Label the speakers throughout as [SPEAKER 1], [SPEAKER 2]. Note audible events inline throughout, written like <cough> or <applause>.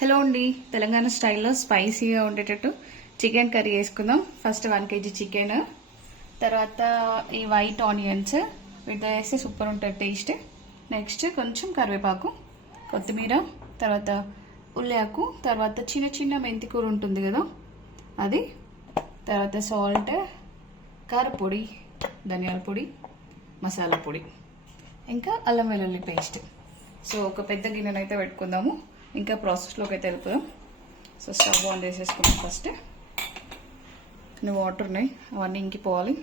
[SPEAKER 1] Hello అండి. తెలంగాణ స్టైల్లో స్పైసీగా ఉండేటట్టు చికెన్ కర్రీ వేసుకుందాం ఫస్ట్ వన్ కేజీ చికెన్ తర్వాత ఈ వైట్ ఆనియన్స్ వీటితో వేస్తే సూపర్ ఉంటుంది టేస్ట్. నెక్స్ట్ కొంచెం కరివేపాకు కొత్తిమీర తర్వాత ఉల్లిఆకు తర్వాత చిన్న చిన్న మెంతి కూర ఉంటుంది కదా అది తర్వాత సాల్ట్ కారపొడి ధనియాల పొడి మసాలా పొడి ఇంకా అల్లం వెల్లుల్లి పేస్ట్. సో ఒక పెద్ద గిన్నెనైతే పెట్టుకుందాము. ఇంకా ప్రాసెస్లోకి అయితే వెళ్తాం. సో స్టవ్ ఆన్ చేసేసుకున్నాం ఫస్ట్ కొన్ని వాటర్ ఉన్నాయి అవన్నీ ఇంకిపోవాలి.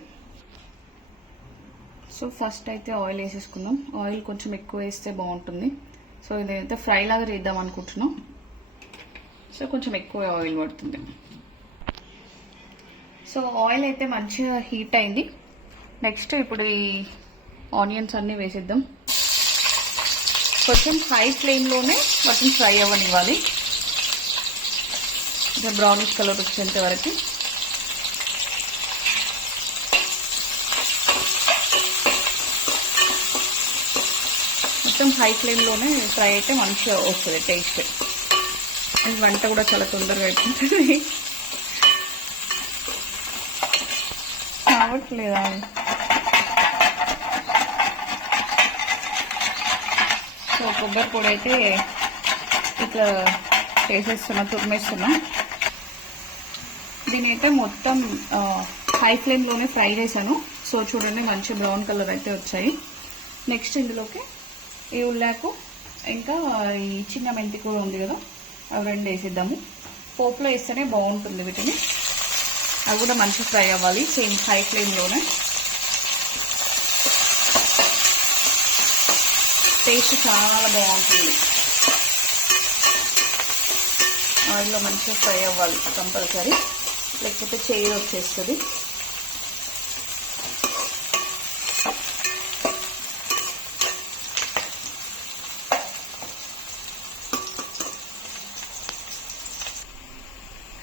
[SPEAKER 1] సో ఫస్ట్ అయితే ఆయిల్ వేసేసుకుందాం. ఆయిల్ కొంచెం ఎక్కువ వేస్తే బాగుంటుంది. సో ఇదైతే ఫ్రై లాగా చేద్దాం అనుకుంటున్నాం. సో కొంచెం ఎక్కువ ఆయిల్ పడుతుంది. సో ఆయిల్ అయితే మంచిగా హీట్ అయింది. నెక్స్ట్ ఇప్పుడు ఈ ఆనియన్స్ అన్నీ వేసేద్దాం. కొంచెం హై ఫ్లేమ్లోనే వాటిని ఫ్రై అవ్వనివ్వాలి. ఇంకా బ్రౌనిష్ కలర్ వచ్చేంత వరకు. మొత్తం హై ఫ్లేమ్లోనే ఫ్రై అయితే మంచిగా వస్తుంది టేస్ట్ అండ్ వంట కూడా చాలా తొందరగా అయిపోతుంది. <laughs> కావట్లేదా? సో కొబ్బరి పొడి అయితే ఇట్లా చేసేస్తున్నా తురిమేస్తున్నా. దీని అయితే మొత్తం హై ఫ్లేమ్లోనే ఫ్రై చేశాను. సో చూడండి మంచి బ్రౌన్ కలర్ అయితే వచ్చాయి. నెక్స్ట్ ఇందులోకి ఈ ఉల్లాకు ఇంకా ఈ చిన్న మెంతి కూడా ఉంది కదా అవి రెండు వేసేద్దాము. పోపులో వేస్తేనే బాగుంటుంది వీటిని. అవి కూడా మంచి ఫ్రై అవ్వాలి సేమ్ హై ఫ్లేమ్లోనే టేస్ట్ చాలా బాగుంటుంది. ఆయిల్లో మంచిగా ఫ్రై అవ్వాలి కంపల్సరీ. లేకపోతే చేయి వచ్చేస్తుంది.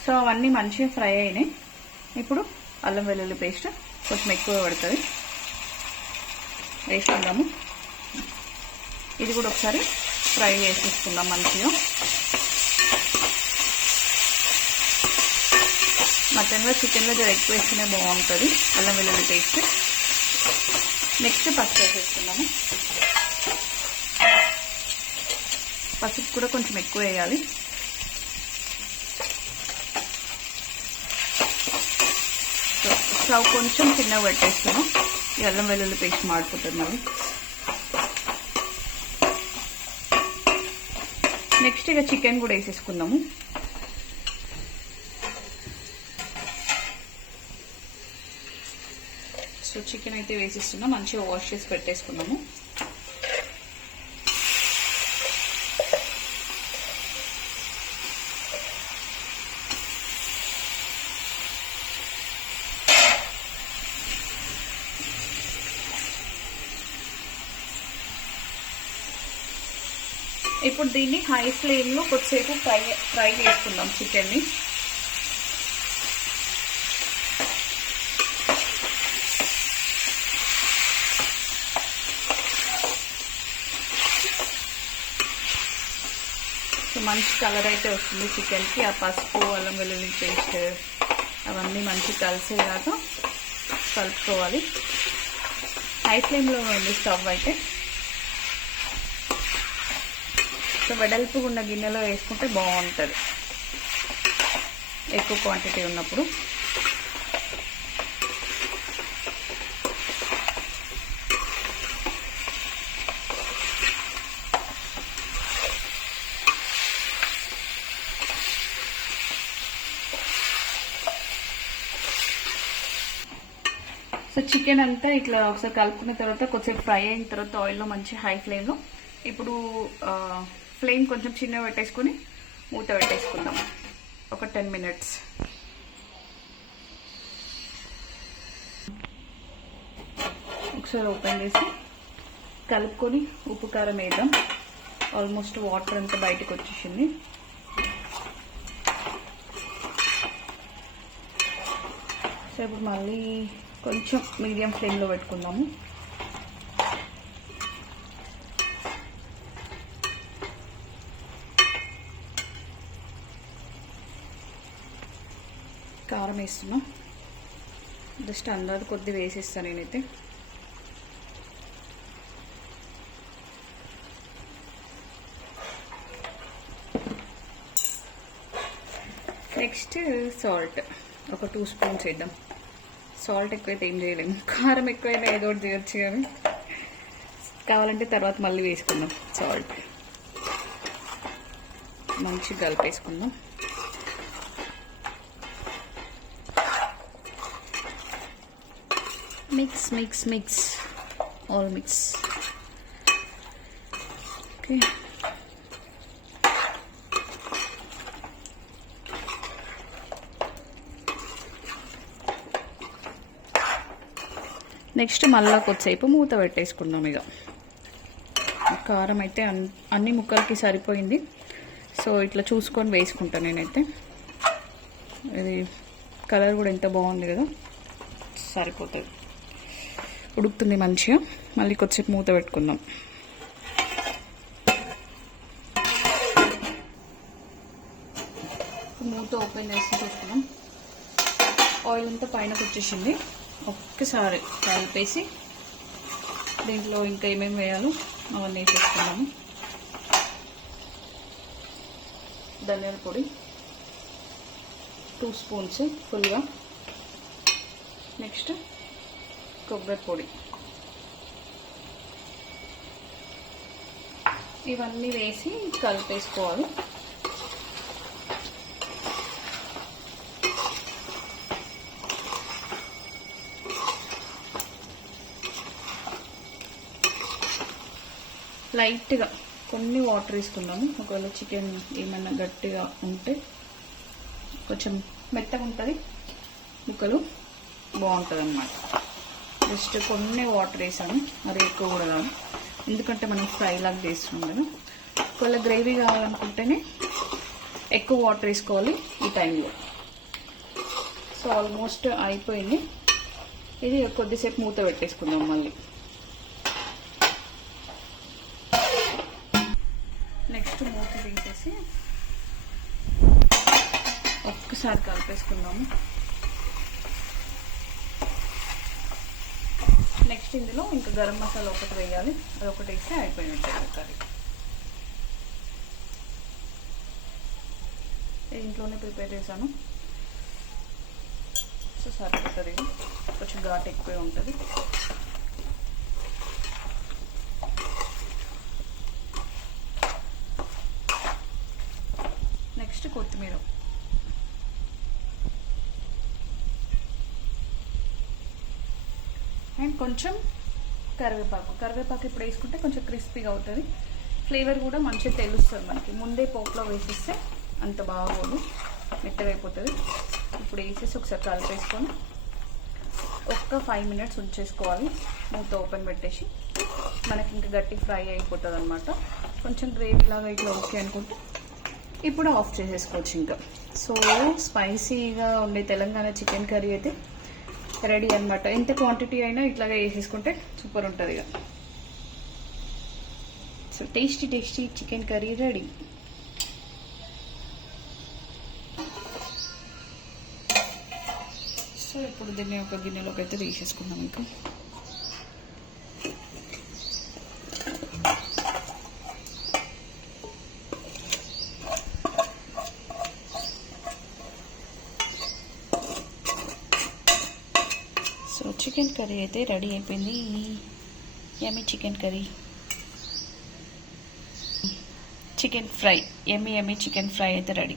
[SPEAKER 1] సో అవన్నీ మంచిగా ఫ్రై అయినాయి. ఇప్పుడు అల్లం వెల్లుల్లి పేస్ట్ కొంచెం ఎక్కువ పడుతుంది. వేసుకుందాము. ఇది కూడా ఒకసారి ఫ్రై చేసేసుకుందాం మంచిగా. మటన్లో చికెన్లో జర ఎక్కువ వేస్తేనే బాగుంటుంది. అల్లం వెల్లుల్లి పేస్ట్. నెక్స్ట్ పసుపు వేసేసుకుందాము. పసుపు కూడా కొంచెం ఎక్కువ వేయాలి. స్టవ్ కొంచెం చిన్నగా పెట్టేస్తున్నాం ఈ అల్లం వెల్లుల్లి పేస్ట్ మాడిపోతుంది నెక్స్ట్ ఇక చికెన్ కూడా వేసేసుకుందాము. సో చికెన్ అయితే వేసేస్తున్నాం. మంచిగా వాష్ చేసి పెట్టేసుకున్నాము. ఇప్పుడు దీన్ని హై ఫ్లేమ్లో కొద్దిసేపు ఫ్రై ఫ్రై చేసుకుందాం చికెన్ని. మంచి కలర్ అయితే వస్తుంది చికెన్కి. ఆ పసుపు అల్లం వెల్లుల్లి పేస్ట్ అవన్నీ మంచి కలిసేలాగా కలుపుకోవాలి. హై ఫ్లేమ్లో ఉంది స్టవ్ అయితే. సో వెడల్పుగా ఉన్న గిన్నెలో వేసుకుంటే బాగుంటుంది. ఎక్కువ క్వాంటిటీ ఉన్నప్పుడు. సో చికెన్ అంతా ఇట్లా ఒకసారి కలుపుకున్న తర్వాత కొద్దిసేపు ఫ్రై అయిన తర్వాత ఆయిల్లో మంచి హై ఫ్లేమ్లో ఇప్పుడు ఫ్లేమ్ కొంచెం చిన్నగా పెట్టేసుకుని మూత పెట్టేసుకుందాం. ఒక టెన్ మినిట్స్. ఒకసారి ఓపెన్ చేసి కలుపుకొని ఉప్పు కారం వేద్దాం. ఆల్మోస్ట్ వాటర్ అంతా బయటకు వచ్చేసింది. సో ఇప్పుడు మళ్ళీ కొంచెం మీడియం ఫ్లేమ్లో పెట్టుకుందాము. కారం వేస్తున్నా. జస్ట్ అందాది కొద్ది వేసేస్తాను నేనైతే. Next salt. ఒక టూ స్పూన్స్ వేద్దాం. సాల్ట్ ఎక్కువైతే ఏం చేయలేము. కారం ఎక్కువైనా ఏదో ఒకటి చేయొచ్చు కానీ కావాలంటే తర్వాత మళ్ళీ వేసుకుందాం సాల్ట్. మంచిగా కలిపేసుకుందాం. Mix mix mix all mix okay next మళ్ళా కొద్దిసేపు మూత పెట్టేసుకుందాం ఇక కారం అయితే అన్ని ముక్కలకి సరిపోయింది. సో ఇట్లా చూసుకొని వేసుకుంటాను నేనైతే. ఇది కలర్ కూడా ఎంత బాగుంది కదా. సరిపోతుంది ఉడుకుతుంది మంచిగా. మళ్ళీ కొద్దిసేపు మూత పెట్టుకుందాం. మూత ఓపెన్ చేసి చూసుకున్నాం ఆయిల్ అంతా పైనకు వచ్చేసింది. ఒక్కసారి కలిపేసి దీంట్లో ఇంకా ఏమేమి వేయాలో అవన్నీ వేసేసుకున్నాము ధనియాల పొడి టూ స్పూన్స్ ఫుల్గా నెక్స్ట్ కొబ్బరి పొడి. ఇవన్నీ వేసి కలిపేసుకోవాలి. లైట్గా కొన్ని వాటర్ వేసుకుందాము ఒకవేళ చికెన్ ఏమైనా గట్టిగా ఉంటే కొంచెం మెత్తగా ఉంటుంది. ముక్కలు బాగుంటుంది అన్నమాట జస్ట్ కొన్ని వాటర్ వేసాను. మరి ఎక్కువ కూడా కాదు. ఎందుకంటే మనం ఫ్రై లాగా చేస్తున్నాం కదా ఒకవేళ గ్రేవీ కావాలనుకుంటేనే ఎక్కువ వాటర్ వేసుకోవాలి ఈ టైంలో. సో ఆల్మోస్ట్ అయిపోయింది. ఇది కొద్దిసేపు మూత పెట్టేసుకుందాం మళ్ళీ. నెక్స్ట్ మూత తీసేసి ఒక్కసారి కలిపేసుకుందాము. నెక్స్ట్ ఇందులో ఇంకా గరం మసాలా ఒకటి వేయాలి. అది ఒకటి వేస్తే అయిపోయినట్టే కర్రీ. ఇంట్లోనే ప్రిపేర్ చేశాను. సో సరిపోతుంది కొంచెం ఘాట్ ఎక్కువే ఉంటుంది. నెక్స్ట్ కొత్తిమీర అండ్ కొంచెం కరివేపాకు. కరివేపాకు ఇప్పుడు వేసుకుంటే కొంచెం క్రిస్పీగా అవుతుంది. ఫ్లేవర్ కూడా మంచిగా తెలుస్తుంది మనకి. ముందే పోపులో వేసిస్తే అంత బాగోదు. మెత్తగా అయిపోతుంది ఇప్పుడు వేసేసి ఒకసారి కలిపేసుకొని ఒక్క ఫైవ్ మినిట్స్ ఉంచేసుకోవాలి. మూత ఓపెన్ పెట్టేసి మనకి ఇంకా గట్టి ఫ్రై అయిపోతుంది అనమాట కొంచెం గ్రేవీ లాగా ఇట్లా ఓకే అనుకుంటే ఇప్పుడు ఆఫ్ చేసేసుకోవచ్చు ఇంకా. సో స్పైసీగా ఉండే తెలంగాణ చికెన్ కర్రీ అయితే రెడీ అనమాట ఎంత క్వాంటిటీ అయినా ఇట్లాగే వేసేసుకుంటే సూపర్ ఉంటుంది ఇక. So tasty tasty chicken curry ready so ఇప్పుడు దీన్ని ఒక గిన్నెలోకి అయితే తీసేసుకుందాం ఇంకా సో చికెన్ కర్రీ అయితే రెడీ అయిపోయింది. Yummy chicken curry. Chicken fry yummy yummy chicken fry అయితే రెడీ.